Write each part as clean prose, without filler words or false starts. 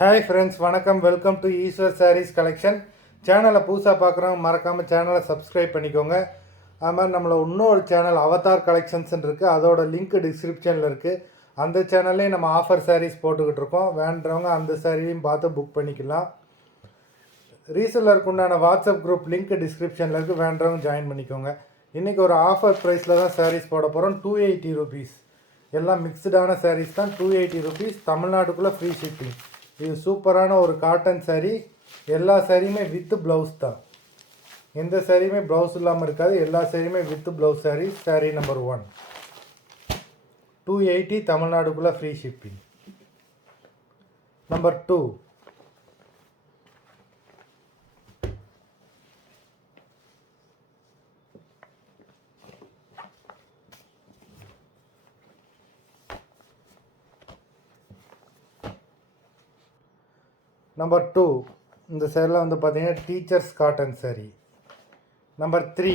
Hi friends, வணக்கம். Welcome to Eswar sarees collection. சேனலை புதுசாக பார்க்குறவங்க மறக்காமல் சேனலை சப்ஸ்கிரைப் பண்ணிக்கோங்க. அது மாதிரி நம்மளை இன்னொரு சேனல் அவதார் கலெக்ஷன்ஸ்ன்னு இருக்குது, அதோட லிங்க் டிஸ்கிரிப்ஷனில் இருக்குது. அந்த சேனல்லையும் நம்ம ஆஃபர் சாரீஸ் போட்டுக்கிட்டு இருக்கோம். வேண்டுறவங்க அந்த சாரியும் பார்த்து புக் பண்ணிக்கலாம். ரீசெல்லருக்கு உண்டான வாட்ஸ்அப் குரூப் லிங்க் டிஸ்கிரிப்ஷனில் இருக்குது, வேண்டுறவங்க ஜாயின் பண்ணிக்கோங்க. இன்றைக்கி ஒரு ஆஃபர் ப்ரைஸில் தான் சாரீஸ் போட போகிறோம். 280 rupees. எல்லாம் மிக்சடான சாரீஸ் தான். 280 rupees, தமிழ்நாட்டுக்குள்ளே ஃப்ரீ ஷிப்பிங். இது சூப்பரான ஒரு காட்டன் சாரீ. எல்லா சாரியுமே வித் ப்ளவுஸ் தான். எந்த சாரியுமே ப்ளவுஸ் இல்லாமல் இருக்காது. எல்லா சாரியுமே with blouse saree. Saree number 1 280, தமிழ்நாடுக்குள்ளே ஃப்ரீ ஷிப்பிங். நம்பர் 2 நம்பர் 2 இந்த சேரில் வந்து பார்த்தீங்கன்னா teachers cotton saree. Number 3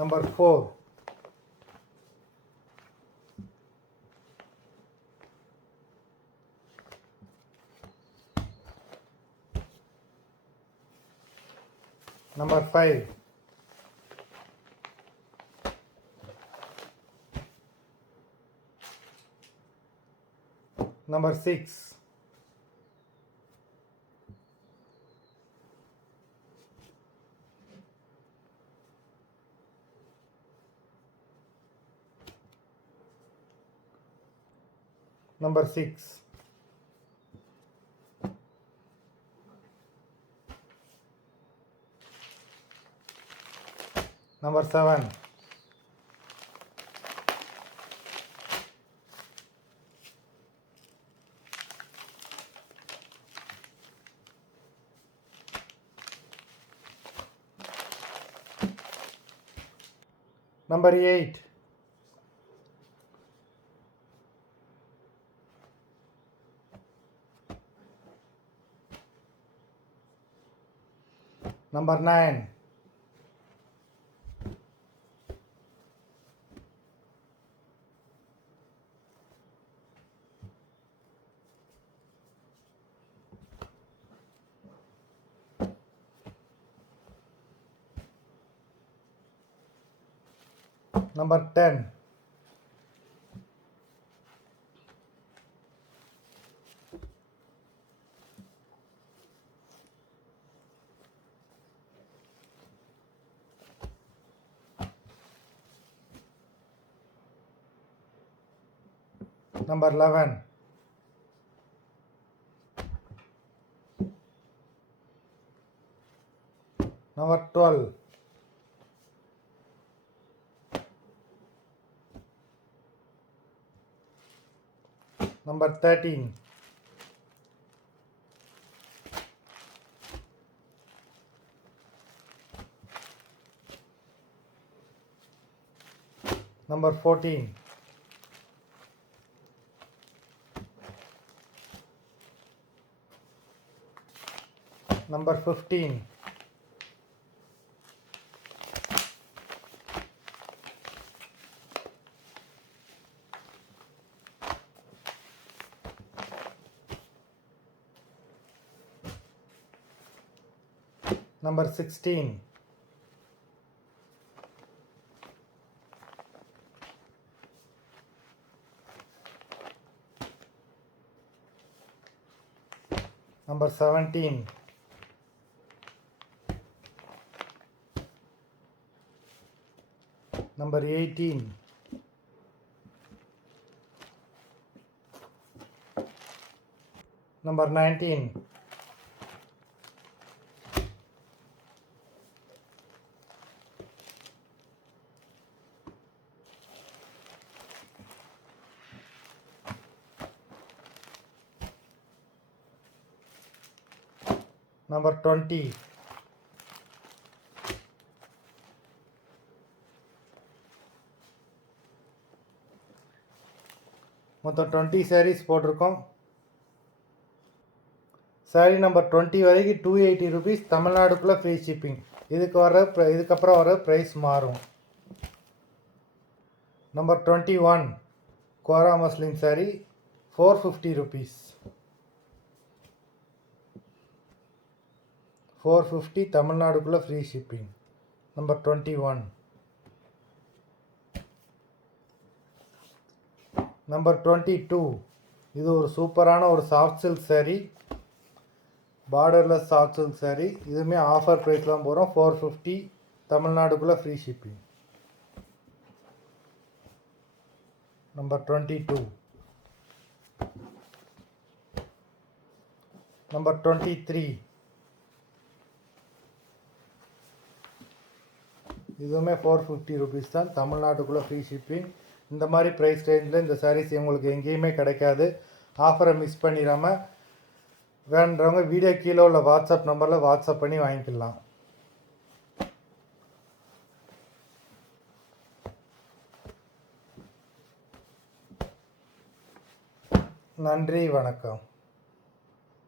number 4 number 5 Number 6 Number 6 Number 7 Number 8 Number 9 Number 10 Number 11 Number 12 Number 13 Number 14 Number 15 Number 16 Number 17 Number 18 Number 19 Number 20 மொத்தம் 20 சாரீஸ் போட்டிருக்கோம். சாரீ நம்பர் 20 வரைக்கும் 280 rupees, தமிழ்நாடுக்குள்ளே ஃப்ரீ ஷிப்பிங். இதுக்கப்புறம் வர ப்ரைஸ் மாறும். Number 21 kora muslin saree 450 rupees. 450 தமிழ்நாடுக்குள்ளே ஃப்ரீ ஷிப்பிங். நம்பர் 21. நம்பர் 22 இது ஒரு சூப்பரான ஒரு soft silk saree, borderless soft silk saree. இதுவுமே ஆஃபர் ப்ரைஸில் தான் போகிறோம். 450 தமிழ்நாடுக்குள்ளே ஃப்ரீ ஷிப்பிங். நம்பர் 22. நம்பர் 23 இதுவுமே 450 ருபீஸ் தான், தமிழ்நாட்டுக்குள்ளே ஃப்ரீ ஷிப்பிங். இந்த மாதிரி ப்ரைஸ் ரேஞ்சில் இந்த சாரீஸ் உங்களுக்கு எங்கேயுமே கிடைக்காது. ஆஃபரை மிஸ் பண்ணிடாமல் வேணுன்றவங்க வீடியோ கீழே உள்ள வாட்ஸ்அப் நம்பரில் வாட்ஸ்அப் பண்ணி வாங்கிக்கலாம். நன்றி, வணக்கம்.